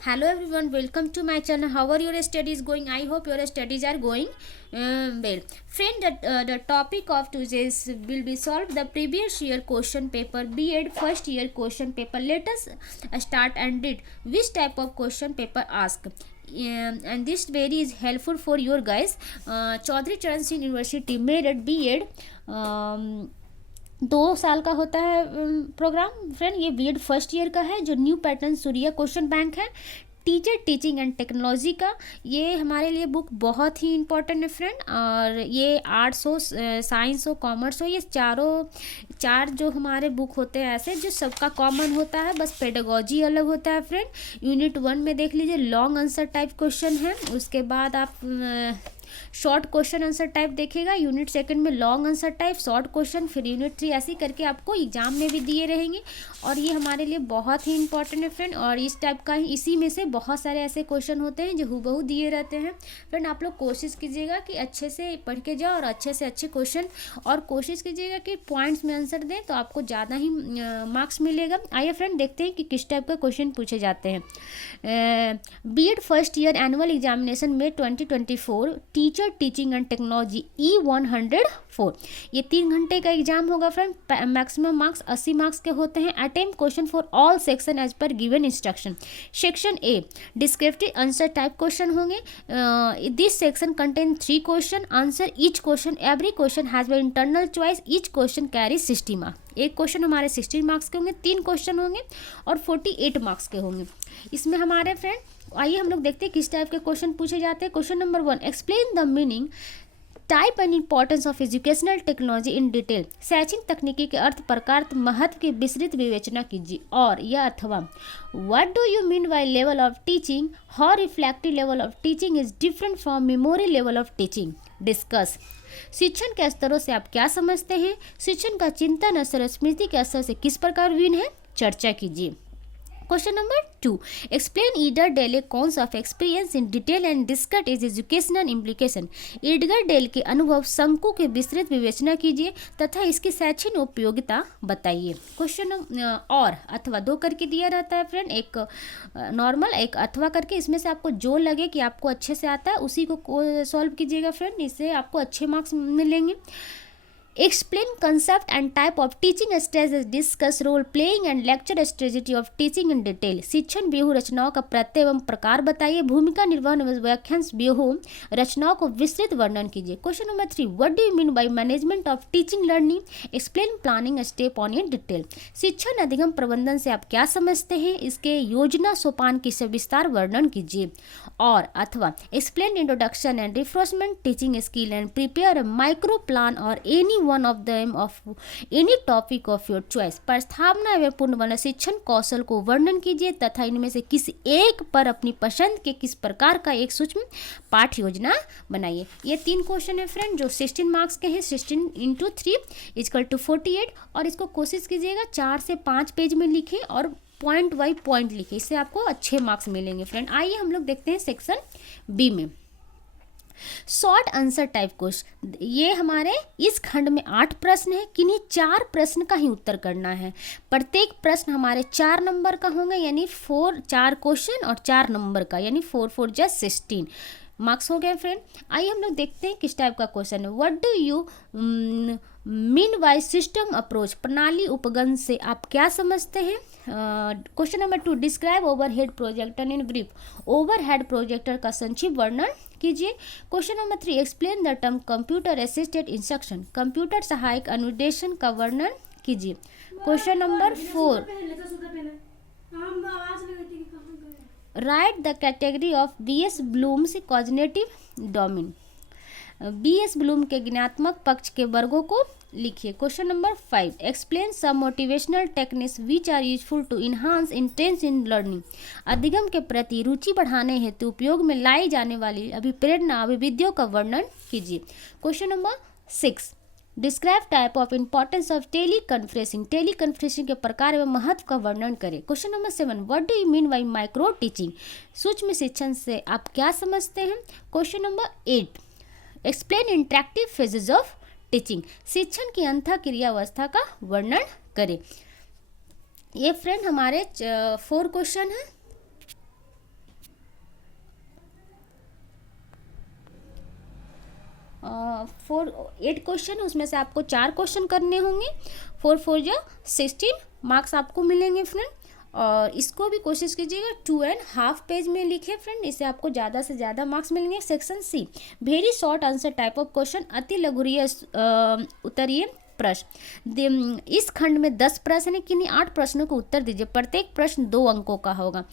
Hello everyone, welcome to my channel. How are your studies going? I hope your studies are going well. Friend, the topic of today's will be solved the previous year question paper, B.Ed first year question paper. Let us start and read which type of question paper ask. And this very is helpful for your guys. Chaudhary चरण Singh university Meerut B.Ed 2 साल का होता है programme. Friend ये B.Ed first year का है, जो new pattern Surya question bank है। टीचर टीचिंग एंड टेक्नोलॉजी का ये हमारे लिए बुक बहुत ही इम्पोर्टेंट है फ्रेंड। और ये आर्ट्स हो, साइंस हो, कॉमर्स हो, ये चार जो हमारे बुक होते हैं ऐसे जो सबका कॉमन होता है, बस पेडागोजी अलग होता है फ्रेंड। यूनिट 1 में देख लीजिए लॉन्ग आंसर टाइप क्वेश्चन है, उसके बाद आप शॉर्ट क्वेश्चन आंसर टाइप देखेगा। यूनिट सेकंड में long answer type, short question, फिर यूनिट 3 ऐसे करके आपको एग्जाम में भी दिए रहेंगे। और ये हमारे लिए बहुत ही इंपॉर्टेंट है फ्रेंड। और इस टाइप का ही इसी में से बहुत सारे ऐसे क्वेश्चन होते हैं जो हूबहू दिए रहते हैं। फ्रेंड आप लोग कोशिश कीजिएगा कि अच्छे से पढ़ के जाओ और अच्छे से अच्छे क्वेश्चन, और कोशिश कीजिएगा कि पॉइंट्स में आंसर दें तो आपको ज़्यादा ही मार्क्स मिलेगा। आइए फ्रेंड देखते हैं कि किस टाइप का क्वेश्चन पूछे जाते हैं। B.Ed first year annual examination में 2024 teacher teaching and technology E104, ये 3 घंटे का एग्जाम होगा फ्रेंड। मैक्सिमम मार्क्स 80 मार्क्स के होते हैं। Attempt question for all section as per given instruction. Section A descriptive answer type question होंगे। This section contain 3 question answer each question. Every question has been internal choice. Each question carry 60 marks. एक question हमारे 60 marks के होंगे, 3 question होंगे और 48 marks के होंगे। इसमें हमारे फ्रेंड आइए हम लोग देखते हैं किस टाइप के क्वेश्चन पूछे जाते हैं। Question number 1, explain the meaning type and importance of educational technology in detail. शैक्षिक तकनीकी के अर्थ प्रकार महत्व की विस्तृत विवेचना कीजिए। और या अथवा what do you mean by level of teaching, how reflective level of teaching is different from memory level of teaching. Discuss शिक्षण के स्तरों से आप क्या समझते हैं। शिक्षण का चिंतन स्तर स्मृति के स्तर से किस प्रकार भिन्न है, चर्चा कीजिए। Question number 2, explain Edgar Dale cones of experience in detail and discuss is educational implication. Edgar Dale के अनुभव शंकु के विस्तृत विवेचना कीजिए तथा इसकी शैक्षिक उपयोगिता बताइए। क्वेश्चन और अथवा 2 करके दिया रहता है फ्रेंड, एक नॉर्मल एक अथवा करके। इसमें से आपको जो लगे कि आपको अच्छे से आता है उसी को सॉल्व कीजिएगा फ्रेंड, इससे आपको अच्छे मार्क्स मिलेंगे। Explain concept and type of teaching strategy, discuss role playing and lecture strategy of teaching in detail. शिक्षण व्यूह रचनाओं का प्रत्यय एवं प्रकार बताइए। भूमिका निर्वहन व्याख्यांश व्यूह रचनाओं को विस्तृत वर्णन कीजिए। Question number 3, what do you mean by management of teaching learning, explain planning step on in detail. शिक्षण अधिगम प्रबंधन से आप क्या समझते हैं, इसके योजना सोपान की सविस्तार वर्णन कीजिए। और अथवा explain introduction and refreshment teaching skill and prepare micro plan और any one of them of any topic of your choice. प्रस्तावना एवं पूर्ण शिक्षण कौशल को वर्णन कीजिए तथा इनमें से किसी एक पर अपनी पसंद के किस प्रकार का एक सूक्ष्म पाठ योजना बनाइए। ये 3 क्वेश्चन है फ्रेंड जो 16 मार्क्स के हैं। 16 × 3 = 48। और इसको कोशिश कीजिएगा 4 से 5 पेज में लिखें और पॉइंट बाई पॉइंट लिखे, इससे आपको अच्छे मार्क्स मिलेंगे फ्रेंड। आइए हम लोग देखते हैं सेक्शन बी में शॉर्ट आंसर टाइप क्वेश्चन। ये हमारे इस खंड में 8 प्रश्न है, किन्हीं 4 प्रश्न का ही उत्तर करना है। प्रत्येक प्रश्न हमारे 4 नंबर का होंगे, यानी 4 क्वेश्चन और 4 नंबर का, यानी 4 4 जा 16 मार्क्स हो गए फ्रेंड। आइए हम लोग देखते हैं किस टाइप का क्वेश्चन है। What do you mean by system approach, प्रणाली उपगम से आप क्या समझते हैं। Question number 2, describe overhead projector in brief. Overhead projector का संक्षिप्त वर्णन कीजिए। Question number 3, explain the term computer assisted instruction, computer सहायक अनुदेशन का वर्णन कीजिए। Question number 4, write the category of B.S. Bloom's cognitive domain. B.S. Bloom के ज्ञानात्मक पक्ष के वर्गों को लिखिए। Question number 5, explain some motivational techniques which are useful to enhance intense in learning. अधिगम के प्रति रुचि बढ़ाने हेतु उपयोग में लाई जाने वाली अभिप्रेरणा अभिविधियों का वर्णन कीजिए। Question number 6, describe type of importance of tele conferencing, tele conferencing के प्रकार एवं महत्व का वर्णन करें। Question number 7, what do you mean by micro teaching, सूक्ष्म शिक्षण से आप क्या समझते हैं। Question number 8, explain interactive phases of teaching, शिक्षण की अंतः क्रियावस्था का वर्णन करें। ये फ्रेंड हमारे 4 क्वेश्चन हैं। 8 क्वेश्चन, उसमें से आपको 4 क्वेश्चन करने होंगे। 4 4 जा 16 मार्क्स आपको मिलेंगे फ्रेंड। और इसको भी कोशिश कीजिएगा 2.5 पेज में लिखे फ्रेंड, इससे आपको ज़्यादा से ज़्यादा मार्क्स मिलेंगे। Section C, very short answer type of question, अति लघुरीय उत्तरीय प्रश्न। इस खंड में 10 प्रश्न है, किन्हीं 8 प्रश्नों को उत्तर दीजिए, प्रत्येक प्रश्न 2 अंकों का होगा।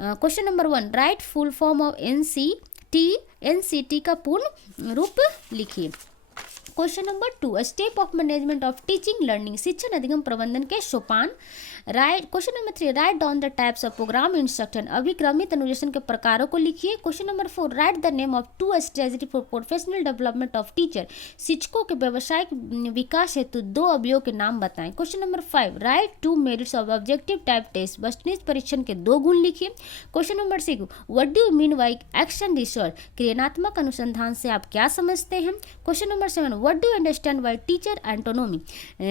Question number 1, write full form of NCT का पूर्ण रूप लिखिए। Question number 2, step of management of teaching learning, शिक्षण अधिगम प्रबंधन के सोपान। Right. Question number 3, write down the types of program instruction, अभिक्रमित अनुदेशन के प्रकारों को लिखिए। Question number 4, write the name of 2 strategy for professional development of teacher, शिक्षकों के व्यावसायिक विकास हेतु 2 अवयवों के नाम बताएं। Question number 5, write 2 merits of objective type test, वस्तुनिष्ठ परीक्षण के 2 गुण लिखिए। Question number 6, what do you mean by action research, क्रियात्मक अनुसंधान से आप क्या समझते हैं। Question number 7, what do understand by teacher autonomy,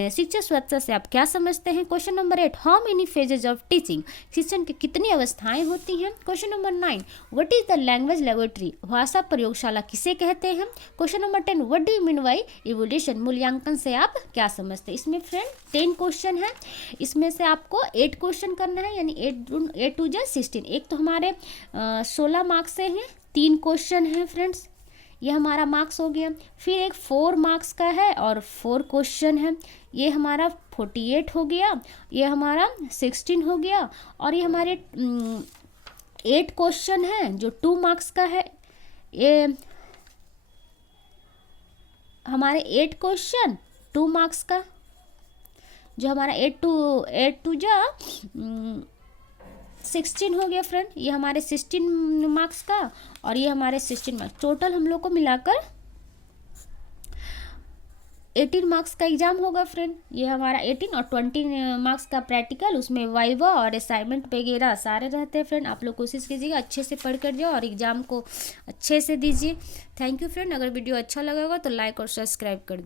शिक्षक स्वच्छता से आप क्या समझते हैं। Question number 8, how many phases of teaching, शिक्षण की कितनी अवस्थाएं होती हैं। Question number 9, what is the language laboratory, भाषा प्रयोगशाला किसे कहते हैं। Question number 10, what do you mean bye evolution, मूल्यांकन से आप क्या समझते हैं। इसमें फ्रेंड 10 क्वेश्चन है, इसमें से आपको 8 क्वेश्चन करना है, यानी 8 2 जा 16। एक तो हमारे 16 मार्क्स से हैं, 3 क्वेश्चन हैं फ्रेंड्स, ये हमारा मार्क्स हो गया। फिर एक 4 मार्क्स का है और 4 क्वेश्चन है, ये हमारा 48 हो गया, ये हमारा 16 हो गया। और ये हमारे 8 क्वेश्चन है जो 2 मार्क्स का है, ये हमारे 8 क्वेश्चन 2 मार्क्स का, जो हमारा 8 2 जा 16 हो गया फ्रेंड, ये हमारे 16 मार्क्स का और ये हमारे 16 मार्क्स, टोटल हम लोग को मिलाकर 18 मार्क्स का एग्जाम होगा फ्रेंड। ये हमारा 18 और 20 मार्क्स का प्रैक्टिकल, उसमें वाइवा और असाइनमेंट वगैरह सारे रहते हैं फ्रेंड। आप लोग कोशिश कीजिएगा अच्छे से पढ़ कर जाओ और एग्जाम को अच्छे से दीजिए। Thank you friend. अगर वीडियो अच्छा लगा होगा तो लाइक और सब्सक्राइब कर दीजिए।